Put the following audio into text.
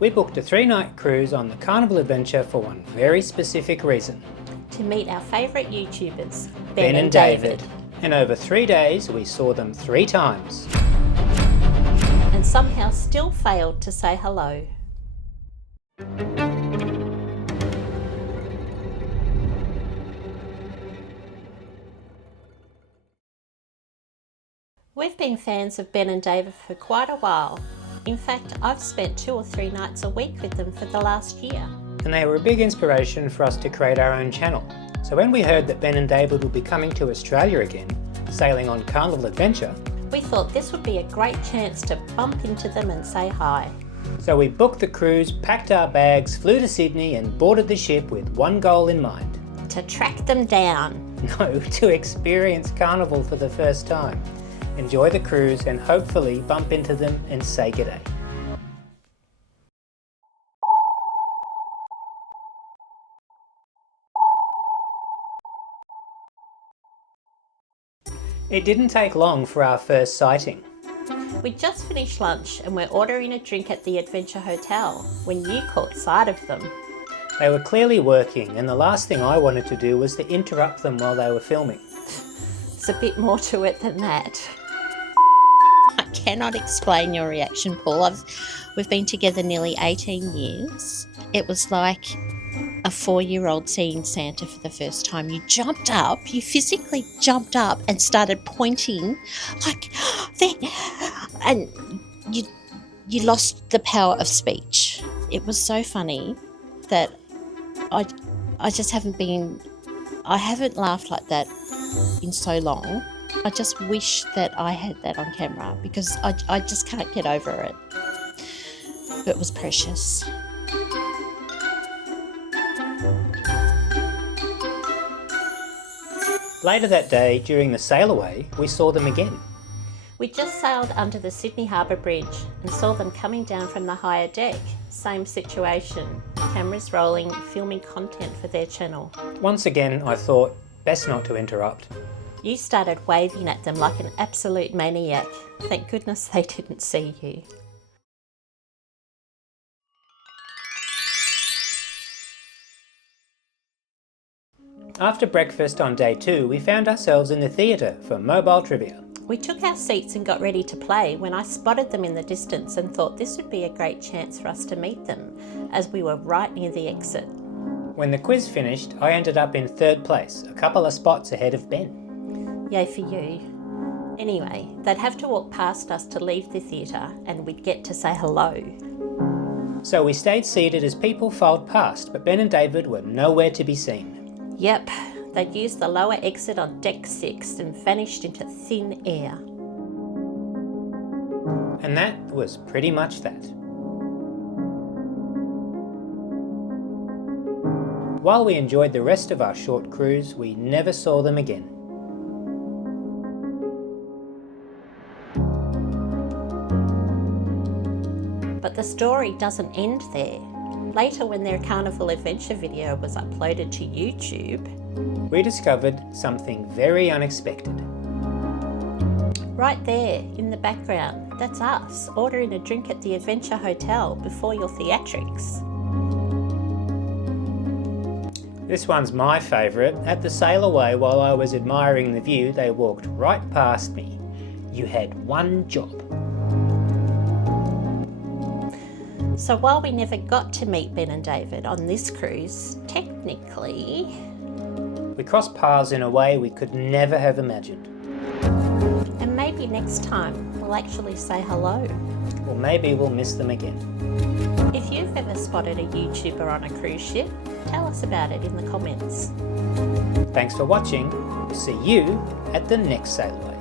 We booked a 3-night cruise on the Carnival Adventure for one very specific reason. To meet our favourite YouTubers, Ben and David. And over 3 days we saw them 3 times. And somehow still failed to say hello. We've been fans of Ben and David for quite a while. In fact, I've spent 2 or 3 nights a week with them for the last year. And they were a big inspiration for us to create our own channel. So when we heard that Ben and David would be coming to Australia again, sailing on Carnival Adventure, we thought this would be a great chance to bump into them and say hi. So we booked the cruise, packed our bags, flew to Sydney and boarded the ship with one goal in mind. To track them down. No, to experience Carnival for the first time. Enjoy the cruise and hopefully bump into them and say g'day. It didn't take long for our first sighting. We just finished lunch and we're ordering a drink at the Adventure Hotel when you caught sight of them. They were clearly working and the last thing I wanted to do was to interrupt them while they were filming. There's a bit more to it than that. I cannot explain your reaction, Paul. We've been together nearly 18 years. It was like a 4-year-old seeing Santa for the first time. You jumped up, you physically jumped up and started pointing like there, and you lost the power of speech. It was so funny that I just I haven't laughed like that in so long. I just wish that I had that on camera because I just can't get over it. But it was precious. Later that day, during the sail away, we saw them again. We just sailed under the Sydney Harbour Bridge and saw them coming down from the higher deck. Same situation, cameras rolling, filming content for their channel. Once again, I thought, best not to interrupt. You started waving at them like an absolute maniac. Thank goodness they didn't see you. After breakfast on day 2, we found ourselves in the theatre for mobile trivia. We took our seats and got ready to play when I spotted them in the distance and thought this would be a great chance for us to meet them, as we were right near the exit. When the quiz finished, I ended up in 3rd place, a couple of spots ahead of Ben. Yay for you. Anyway, they'd have to walk past us to leave the theatre and we'd get to say hello. So we stayed seated as people filed past, but Ben and David were nowhere to be seen. Yep, they'd used the lower exit on deck 6 and vanished into thin air. And that was pretty much that. While we enjoyed the rest of our short cruise, we never saw them again. But the story doesn't end there. Later, when their Carnival Adventure video was uploaded to YouTube, we discovered something very unexpected. Right there, in the background, that's us, ordering a drink at the Adventure Hotel before your theatrics. This one's my favourite. At the sail away, while I was admiring the view, they walked right past me. You had one job. So while we never got to meet Ben and David on this cruise, technically, we crossed paths in a way we could never have imagined. And maybe next time we'll actually say hello. Or maybe we'll miss them again. If you've ever spotted a YouTuber on a cruise ship, tell us about it in the comments. Thanks for watching. See you at the next sail away.